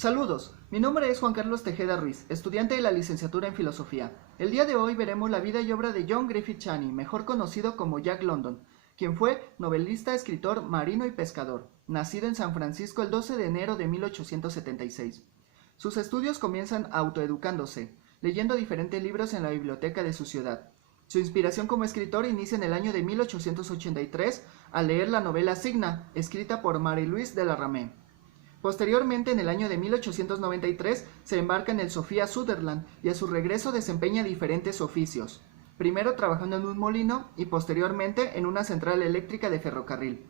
Saludos, mi nombre es Juan Carlos Tejeda Ruiz, estudiante de la licenciatura en Filosofía. El día de hoy veremos la vida y obra de John Griffith Chaney, mejor conocido como Jack London, quien fue novelista, escritor, marino y pescador, nacido en San Francisco el 12 de enero de 1876. Sus estudios comienzan autoeducándose, leyendo diferentes libros en la biblioteca de su ciudad. Su inspiración como escritor inicia en el año de 1883 al leer la novela Signa, escrita por Marie-Louise de la Ramée. Posteriormente, en el año de 1893, se embarca en el Sophia Sutherland y a su regreso desempeña diferentes oficios, primero trabajando en un molino y posteriormente en una central eléctrica de ferrocarril.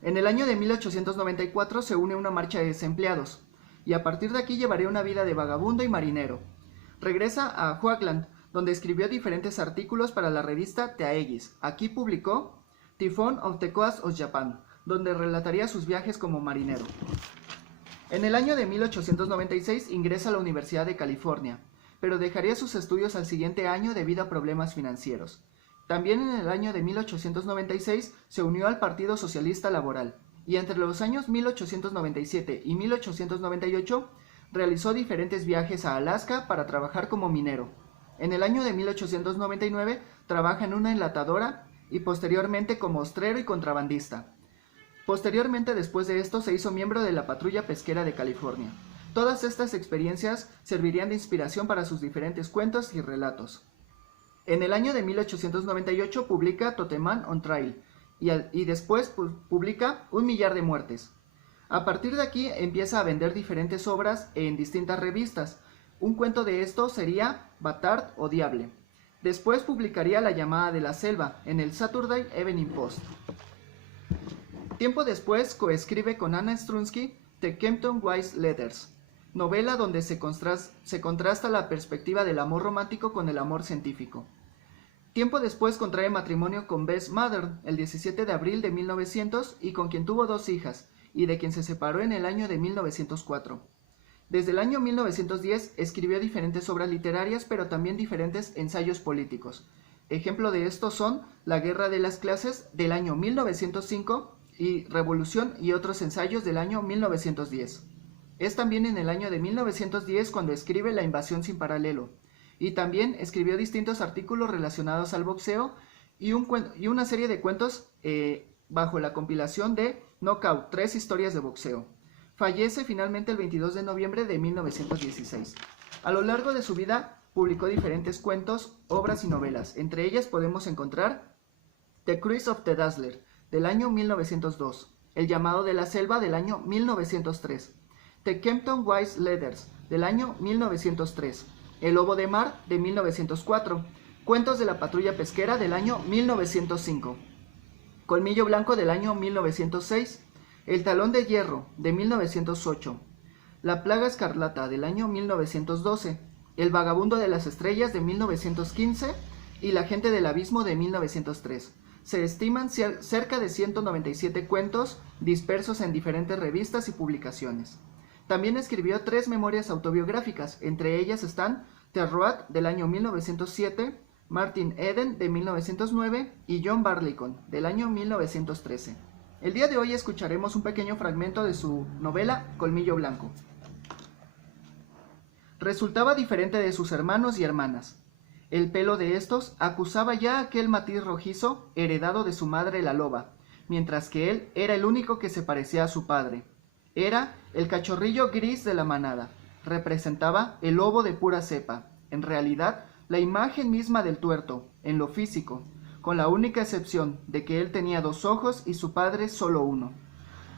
En el año de 1894 se une a una marcha de desempleados, y a partir de aquí llevaría una vida de vagabundo y marinero. Regresa a Hoagland, donde escribió diferentes artículos para la revista The Aegis. Aquí publicó Typhoon of the Coast of Japan, donde relataría sus viajes como marinero. En el año de 1896 ingresa a la Universidad de California, pero dejaría sus estudios al siguiente año debido a problemas financieros. También en el año de 1896 se unió al Partido Socialista Laboral, y entre los años 1897 y 1898 realizó diferentes viajes a Alaska para trabajar como minero. En el año de 1899 trabaja en una enlatadora y posteriormente como ostrero y contrabandista. Posteriormente, después de esto, se hizo miembro de la Patrulla Pesquera de California. Todas estas experiencias servirían de inspiración para sus diferentes cuentos y relatos. En el año de 1898 publica Toteman on Trail y después publica Un millar de muertes. A partir de aquí empieza a vender diferentes obras en distintas revistas. Un cuento de esto sería Batard o Diable. Después publicaría La llamada de la selva en el Saturday Evening Post. Tiempo después coescribe con Anna Strunsky The Kempton Wise Letters, novela donde se contrasta la perspectiva del amor romántico con el amor científico. Tiempo después contrae matrimonio con Bess Mather el 17 de abril de 1900 y con quien tuvo 2 hijas, y de quien se separó en el año de 1904. Desde el año 1910 escribió diferentes obras literarias, pero también diferentes ensayos políticos. Ejemplo de estos son La guerra de las clases del año 1905 y Revolución y otros ensayos del año 1910. Es también en el año de 1910 cuando escribe La invasión sin paralelo, y también escribió distintos artículos relacionados al boxeo y una serie de cuentos bajo la compilación de Knockout, 3 historias de boxeo. Fallece finalmente el 22 de noviembre de 1916. A lo largo de su vida publicó diferentes cuentos, obras y novelas. Entre ellas podemos encontrar The Cruise of the Dazzler, del año 1902, El llamado de la selva, del año 1903, The Kempton Wise Letters, del año 1903, El lobo de mar, de 1904, Cuentos de la patrulla pesquera, del año 1905, Colmillo blanco, del año 1906, El talón de hierro, de 1908, La plaga escarlata, del año 1912, El vagabundo de las estrellas, de 1915 y La gente del abismo, de 1903. Se estiman cerca de 197 cuentos dispersos en diferentes revistas y publicaciones. También escribió 3 memorias autobiográficas, entre ellas están The Road, del año 1907, Martin Eden, de 1909 y John Barleycorn, del año 1913. El día de hoy escucharemos un pequeño fragmento de su novela Colmillo blanco. Resultaba diferente de sus hermanos y hermanas. El pelo de estos acusaba ya aquel matiz rojizo heredado de su madre la loba, mientras que él era el único que se parecía a su padre. Era el cachorrillo gris de la manada, representaba el lobo de pura cepa, en realidad la imagen misma del tuerto, en lo físico, con la única excepción de que él tenía 2 ojos y su padre solo 1.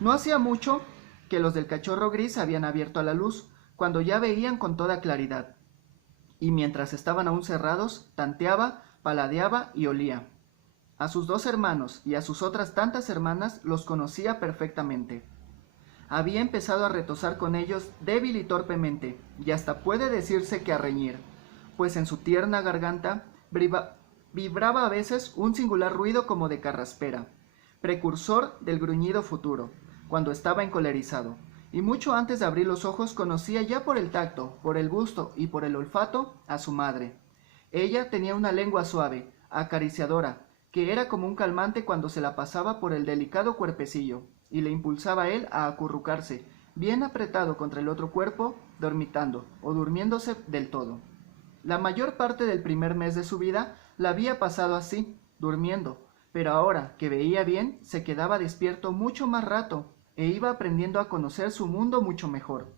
No hacía mucho que los del cachorro gris habían abierto a la luz, cuando ya veían con toda claridad. Y mientras estaban aún cerrados, tanteaba, paladeaba y olía. A sus 2 hermanos y a sus otras tantas hermanas los conocía perfectamente. Había empezado a retozar con ellos débil y torpemente, y hasta puede decirse que a reñir, pues en su tierna garganta vibraba a veces un singular ruido como de carraspera, precursor del gruñido futuro, cuando estaba encolerizado. Y mucho antes de abrir los ojos conocía ya por el tacto, por el gusto y por el olfato a su madre. Ella tenía una lengua suave, acariciadora, que era como un calmante cuando se la pasaba por el delicado cuerpecillo, y le impulsaba a él a acurrucarse, bien apretado contra el otro cuerpo, dormitando o durmiéndose del todo. La mayor parte del primer mes de su vida la había pasado así, durmiendo, pero ahora que veía bien, se quedaba despierto mucho más rato e iba aprendiendo a conocer su mundo mucho mejor.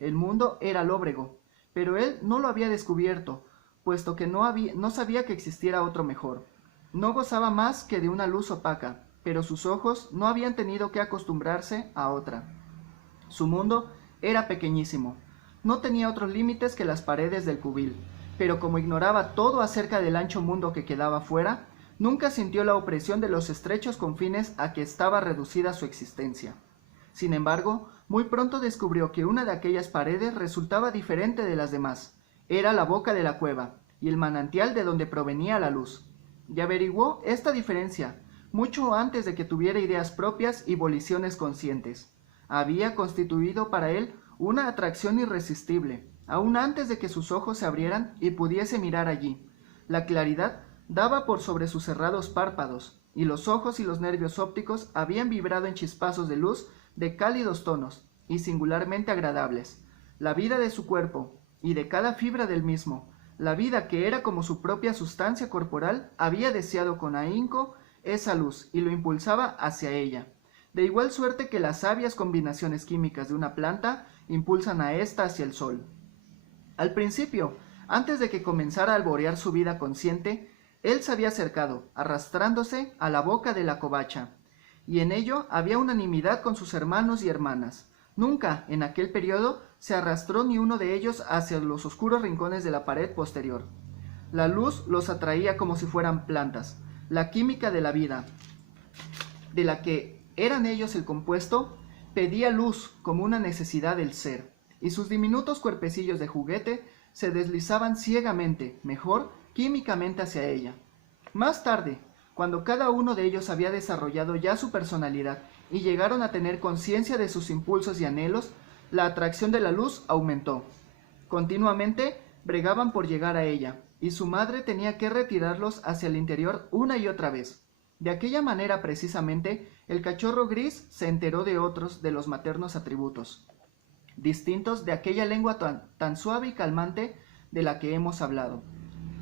El mundo era lóbrego, pero él no lo había descubierto, puesto que no sabía que existiera otro mejor. No gozaba más que de una luz opaca, pero sus ojos no habían tenido que acostumbrarse a otra. Su mundo era pequeñísimo, no tenía otros límites que las paredes del cubil, pero como ignoraba todo acerca del ancho mundo que quedaba fuera, nunca sintió la opresión de los estrechos confines a que estaba reducida su existencia. Sin embargo, muy pronto descubrió que una de aquellas paredes resultaba diferente de las demás. Era la boca de la cueva y el manantial de donde provenía la luz. Y averiguó esta diferencia mucho antes de que tuviera ideas propias y voliciones conscientes. Había constituido para él una atracción irresistible, aún antes de que sus ojos se abrieran y pudiese mirar allí. La claridad daba por sobre sus cerrados párpados, y los ojos y los nervios ópticos habían vibrado en chispazos de luz de cálidos tonos y singularmente agradables. La vida de su cuerpo, y de cada fibra del mismo, la vida que era como su propia sustancia corporal, había deseado con ahínco esa luz y lo impulsaba hacia ella, de igual suerte que las sabias combinaciones químicas de una planta impulsan a ésta hacia el sol. Al principio, antes de que comenzara a alborear su vida consciente, él se había acercado, arrastrándose a la boca de la covacha, y en ello había unanimidad con sus hermanos y hermanas. Nunca, en aquel periodo, se arrastró ni uno de ellos hacia los oscuros rincones de la pared posterior. La luz los atraía como si fueran plantas. La química de la vida, de la que eran ellos el compuesto, pedía luz como una necesidad del ser, y sus diminutos cuerpecillos de juguete se deslizaban ciegamente, mejor, químicamente hacia ella. Más tarde, cuando cada uno de ellos había desarrollado ya su personalidad y llegaron a tener conciencia de sus impulsos y anhelos, la atracción de la luz aumentó. Continuamente bregaban por llegar a ella, y su madre tenía que retirarlos hacia el interior una y otra vez. De aquella manera, precisamente, el cachorro gris se enteró de otros de los maternos atributos, distintos de aquella lengua tan suave y calmante de la que hemos hablado.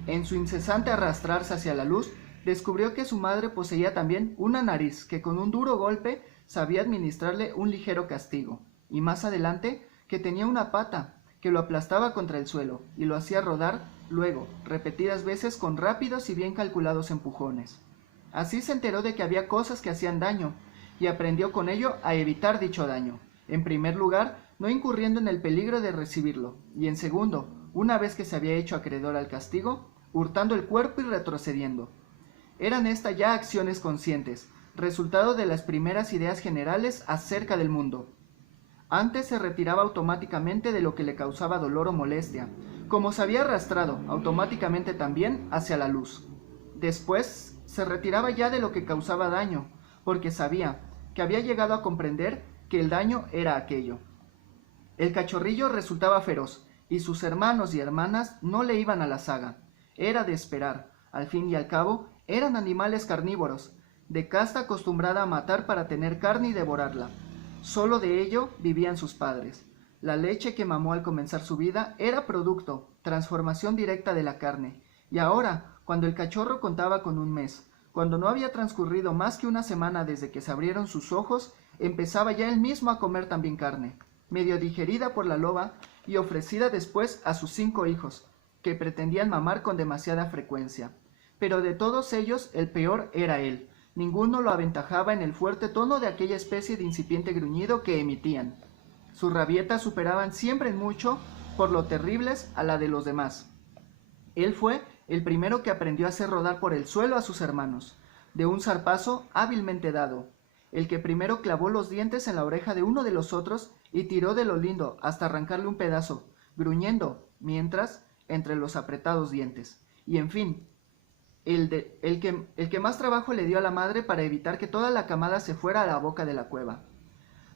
En su incesante arrastrarse hacia la luz, descubrió que su madre poseía también una nariz que con un duro golpe sabía administrarle un ligero castigo, y más adelante que tenía una pata que lo aplastaba contra el suelo y lo hacía rodar luego, repetidas veces con rápidos y bien calculados empujones. Así se enteró de que había cosas que hacían daño, y aprendió con ello a evitar dicho daño. En primer lugar, no incurriendo en el peligro de recibirlo, y en segundo, una vez que se había hecho acreedor al castigo, hurtando el cuerpo y retrocediendo. Eran estas ya acciones conscientes, resultado de las primeras ideas generales acerca del mundo. Antes se retiraba automáticamente de lo que le causaba dolor o molestia, como se había arrastrado automáticamente también hacia la luz. Después se retiraba ya de lo que causaba daño, porque sabía que había llegado a comprender que el daño era aquello. El cachorrillo resultaba feroz, y sus hermanos y hermanas no le iban a la zaga. Era de esperar. Al fin y al cabo, eran animales carnívoros, de casta acostumbrada a matar para tener carne y devorarla. Solo de ello vivían sus padres. La leche que mamó al comenzar su vida era producto, transformación directa de la carne, y ahora, cuando el cachorro contaba con un mes, cuando no había transcurrido más que una semana desde que se abrieron sus ojos, empezaba ya él mismo a comer también carne, medio digerida por la loba y ofrecida después a sus 5 hijos, que pretendían mamar con demasiada frecuencia. Pero de todos ellos el peor era él. Ninguno lo aventajaba en el fuerte tono de aquella especie de incipiente gruñido que emitían. Sus rabietas superaban siempre en mucho, por lo terribles, a la de los demás. Él fue el primero que aprendió a hacer rodar por el suelo a sus hermanos, de un zarpazo hábilmente dado, el que primero clavó los dientes en la oreja de uno de los otros y tiró de lo lindo hasta arrancarle un pedazo, gruñendo, mientras, entre los apretados dientes. Y en fin, el que más trabajo le dio a la madre para evitar que toda la camada se fuera a la boca de la cueva.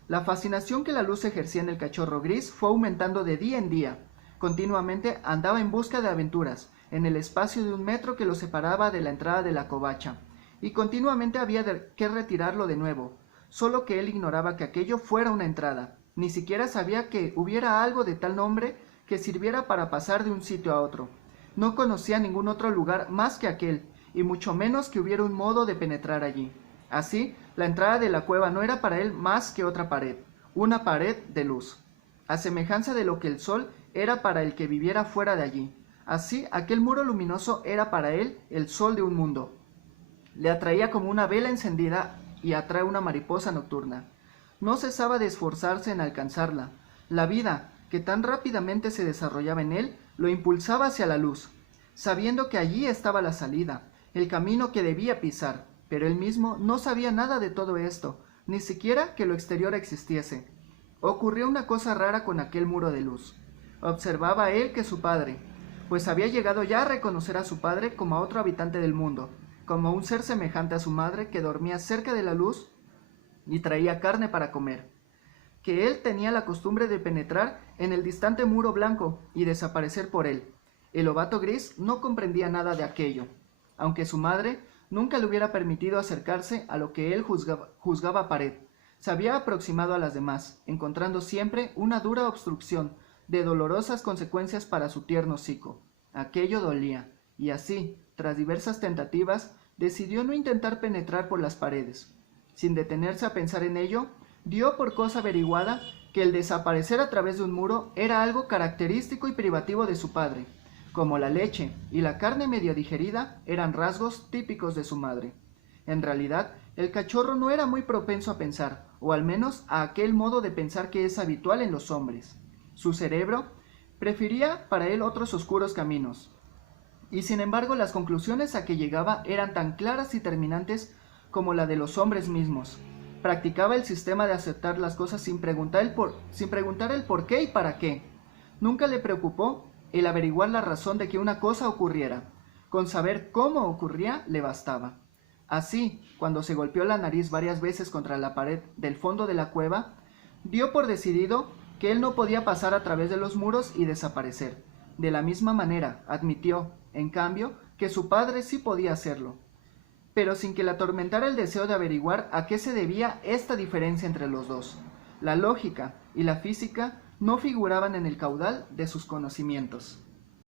La fascinación que la luz ejercía en el cachorro gris fue aumentando de día en día. Continuamente andaba en busca de aventuras, en el espacio de 1 metro que lo separaba de la entrada de la covacha, y continuamente había que retirarlo de nuevo, solo que él ignoraba que aquello fuera una entrada, Ni siquiera sabía que hubiera algo de tal nombre que sirviera para pasar de un sitio a otro. No conocía ningún otro lugar más que aquel, y mucho menos que hubiera un modo de penetrar allí. Así, la entrada de la cueva no era para él más que otra pared, una pared de luz, a semejanza de lo que el sol era para el que viviera fuera de allí. Así, aquel muro luminoso era para él el sol de un mundo. Le atraía como una vela encendida y atrae una mariposa nocturna. No cesaba de esforzarse en alcanzarla. La vida, que tan rápidamente se desarrollaba en él, lo impulsaba hacia la luz, sabiendo que allí estaba la salida, el camino que debía pisar, pero él mismo no sabía nada de todo esto, ni siquiera que lo exterior existiese. Ocurrió una cosa rara con aquel muro de luz. Observaba él que su padre, pues había llegado ya a reconocer a su padre como a otro habitante del mundo, como un ser semejante a su madre que dormía cerca de la luz y traía carne para comer, que él tenía la costumbre de penetrar en el distante muro blanco y desaparecer por él. El lobato gris no comprendía nada de aquello, aunque su madre nunca le hubiera permitido acercarse a lo que él juzgaba pared. Se había aproximado a las demás, encontrando siempre una dura obstrucción de dolorosas consecuencias para su tierno hocico. Aquello dolía, y así, tras diversas tentativas, decidió no intentar penetrar por las paredes. Sin detenerse a pensar en ello, dio por cosa averiguada que el desaparecer a través de un muro era algo característico y privativo de su padre, como la leche y la carne medio digerida eran rasgos típicos de su madre. En realidad, el cachorro no era muy propenso a pensar, o al menos a aquel modo de pensar que es habitual en los hombres. Su cerebro prefería para él otros oscuros caminos, y sin embargo las conclusiones a que llegaba eran tan claras y terminantes como la de los hombres mismos. Practicaba el sistema de aceptar las cosas sin preguntar el por qué y para qué. Nunca le preocupó el averiguar la razón de que una cosa ocurriera. Con saber cómo ocurría le bastaba. Así, cuando se golpeó la nariz varias veces contra la pared del fondo de la cueva, dio por decidido que él no podía pasar a través de los muros y desaparecer. De la misma manera, admitió, en cambio, que su padre sí podía hacerlo, pero sin que le atormentara el deseo de averiguar a qué se debía esta diferencia entre los dos. La lógica y la física no figuraban en el caudal de sus conocimientos.